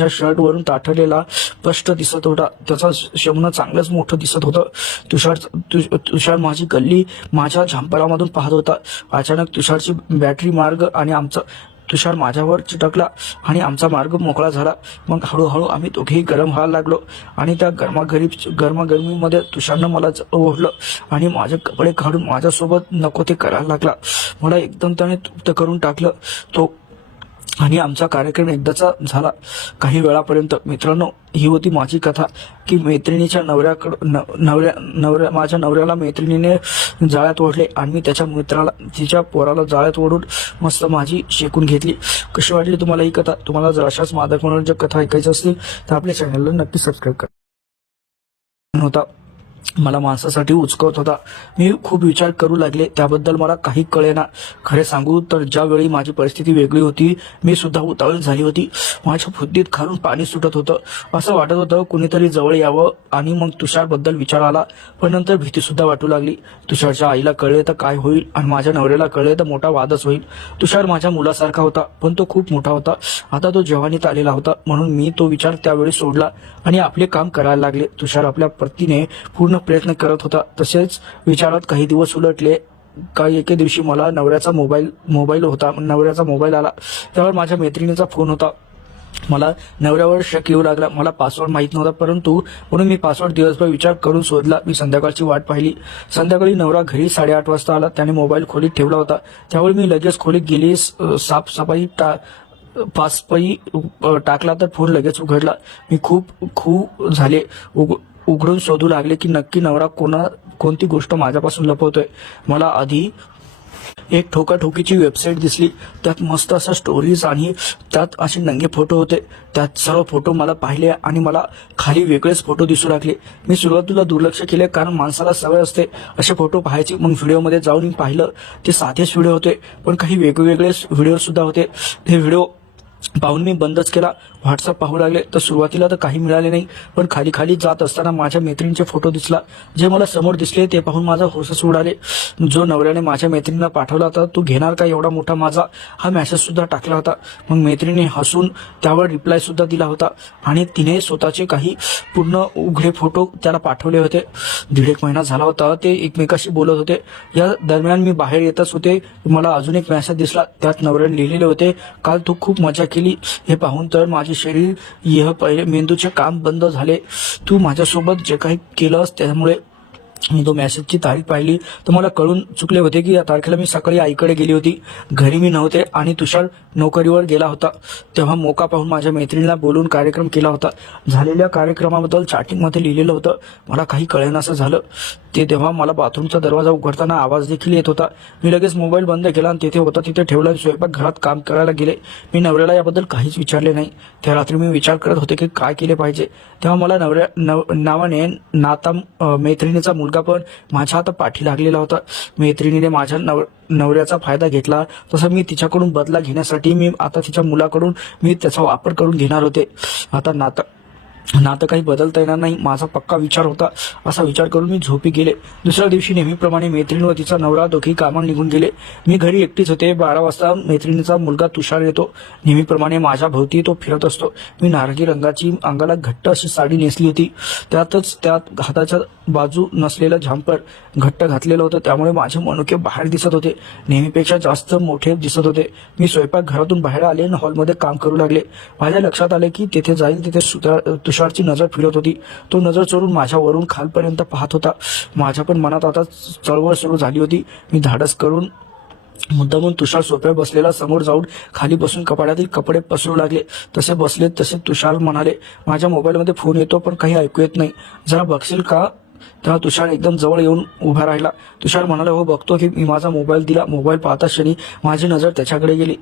Shirt वरून ताठरलेला स्पष्ट दिसत होता. त्याचा शमन चांगलंच मोठं दिसत होतं. तुषार माझी गल्ली माझ्या झांपरामधून पाहत होता. अचानक तुषारची बॅटरी मार्ग आणि आमचा तुषार माझ्यावर चिटकला आणि आमचा मार्ग मोकळा झाला. मग हळूहळू आम्ही दोघेही गरम व्हायला लागलो आणि त्या गरमागरमीमध्ये तुषारनं मला ओढलं आणि माझे कपडे काढून माझ्यासोबत नको ते करायला लागला. मला एकदम त्याने तृप्त करून टाकलं तो आणि आमचा कार्यक्रम एकदाचा झाला. काही वेळापर्यंत. मित्रांनो, ही होती माझी कथा की मैत्रिणीच्या माझ्या नवऱ्याला मैत्रिणीने जाळ्यात ओढले आणि मी तिच्या पोराला जाळ्यात ओढून मस्त माझी शेकून घेतली. कशी वाटली तुम्हाला ही कथा? तुम्हाला जर अशाच मादक मनोरंजक कथा ऐकायच्या असतील तर आपल्या चॅनलला नक्की सबस्क्राईब करा. होता मला माणसासाठी उचकवत होता. मी खूप विचार करू लागले. त्याबद्दल मला काही कळेना. खरे सांगू तर ज्यावेळी माझी परिस्थिती वेगळी होती मी सुद्धा उतावळी झाली होती. माझ्या बुद्धीत खालून पाणी सुटत होतं. असं वाटत होतं कुणीतरी जवळ यावं आणि मग तुषारबद्दल विचार आला. पण नंतर भीती सुद्धा वाटू लागली. तुषारच्या आईला कळले तर काय होईल आणि माझ्या नवऱ्याला कळले तर मोठा वादच होईल. तुषार माझ्या मुलासारखा होता पण तो खूप मोठा होता. आता तो जवानीत आलेला होता. म्हणून मी तो विचार त्यावेळी सोडला आणि आपले काम करायला लागले. तुषार आपल्या पत्नीने पूर्ण प्रयत्न करत होता. तसेच विचारात काही दिवस उलटले. काही एके दिवशी मला नवऱ्याचा मोबाईल आला. त्यावर माझ्या मैत्रिणीचा फोन होता. मला नवऱ्यावर शक येऊ लागला. मला पासवर्ड माहीत नव्हता म्हणून मी पासवर्ड दिवसभर विचार करून शोधला. मी संध्याकाळची वाट पाहिली. संध्याकाळी नवरा घरी 8:30 वाजता आला. त्याने मोबाईल खोलीत ठेवला होता. त्यावेळी मी लगेच खोलीत गेली. साफसफाई टाकला तर फोन लगेच उघडला. मी खूप झाले. उघडून शोधू लागले की नक्की नवरा कोणती गोष्ट माझ्यापासून लपवतोय. मला आधी एक ठोकाठोकीची वेबसाईट दिसली. त्यात मस्त अशा स्टोरीज आणि त्यात असे नंगे फोटो होते. त्यात सर्व फोटो मला पाहिले आणि मला खाली वेगळेच फोटो दिसू लागले. मी सुरुवातीला दुर्लक्ष केले कारण माणसाला सवय असते असे फोटो पाहायची. मग व्हिडिओमध्ये जाऊन मी पाहिलं ते साधेच व्हिडिओ होते पण काही वेगवेगळे व्हिडिओ सुद्धा होते. ते व्हिडिओ पाहून मी बंदच केला. व्हॉट्सअप पाहू लागले तर सुरुवातीला तर काही मिळाले नाही. पण खाली जात असताना माझ्या मैत्रिणीचे फोटो दिसला. जे मला समोर दिसले ते पाहून माझा होशच उडाले. जो नवऱ्याने माझ्या मैत्रिणीला पाठवला होता, तू घेणार का एवढा मोठा माझा, हा मेसेज सुद्धा टाकला होता. मग मैत्रिणीने हसून त्यावर रिप्लाय सुद्धा दिला होता आणि तिने स्वतःचे काही पूर्ण उघडे फोटो त्याला पाठवले होते. 1.5 महिना झाला होता ते एकमेकाशी बोलत होते. या दरम्यान मी बाहेर येतच होते. मला अजून एक मेसेज दिसला. त्यात नवऱ्याने लिहिलेले होते, काल तू खूप मजा केली. हे पाहून तर माझे शरीर पहिले मेंदूचे काम बंद झाले. तू माझ्यासोबत जे काही केलंस त्यामुळे. मी तो मेसेजची तारीख पाहिली तर मला कळून चुकले होते की या तारखेला मी सकाळी आईकडे गेली होती. घरी मी नव्हते आणि तुषार नोकरीवर गेला होता. तेव्हा मोका पाहून माझ्या मैत्रिणीला बोलून कार्यक्रम केला होता. झालेल्या कार्यक्रमाबद्दल चॅटिंगमध्ये लिहिलेलं होतं. मला काही कळेनासं झालं. तेव्हा मला बाथरूमचा दरवाजा उघडताना आवाज देखील येत होता. मी लगेच मोबाईल बंद केला आणि तिथे ठेवला. स्वयंपाकघरात काम करायला गेले. मी नवऱ्याला याबद्दल काहीच विचारले नाही. त्या रात्री मी विचार करत होते की काय केले पाहिजे. तेव्हा मला नावाने मैत्रिणीचा मुलगा पण माझ्या हातात पाठी लागलेला होता. मैत्रिणीने माझ्या नवऱ्याचा फायदा घेतला तसं मी तिच्याकडून बदला घेण्यासाठी मी आता तिच्या मुलाकडून त्याचा वापर करून घेणार होते. आता नातं काही बदलता येणार नाही माझा पक्का विचार होता. असा विचार करून मी झोपी गेले. दुसऱ्या दिवशी नेहमीप्रमाणे मैत्रीण व तिचा नवरा दोघेही कामाला निघून गेले. मी घरी एकटीच होते. 12 वाजता मैत्रिणीचा मुलगा तुषार येतो. नेहमीप्रमाणे माझ्या भोवती तो फिरत असतो. मी नारंगी रंगाची अंगाला घट्ट अशी साडी नेसली होती. त्यात हाताच्या बाजू नसलेलं झांपर घट्ट घातलेलं होतं. त्यामुळे माझे मनुके बाहेर दिसत होते. नेहमीपेक्षा जास्त मोठे दिसत होते. मी स्वयंपाकघरातून बाहेर आले आणि हॉलमध्ये काम करू लागले. माझ्या लक्षात आले की तिथे जाईल तिथे तुषारची नजर फिरत होती. तो नजर चोरून माझ्यावरून खालपर्यंत पाहत होता. माझ्या पण मनात आता चळवळ सुरू झाली होती. मी धाडस करून मुद्दामून तुषार सोफ्यावर बसलेला समोर जाऊन खाली बसून कपाटातील कपडे पसरू लागले. तसे बसले तसे तुषार म्हणाले, माझ्या मोबाईलमध्ये फोन येतो पण काही ऐकू येत नाही, जरा बघशील का? तेव्हा तुषार एकदम जवळ येऊन उभा राहिला. तुषार म्हणाला, हो बघतो. की मी माझा मोबाईल दिला. मोबाईल पाहता क्षणी माझी नजर त्याच्याकडे गेली.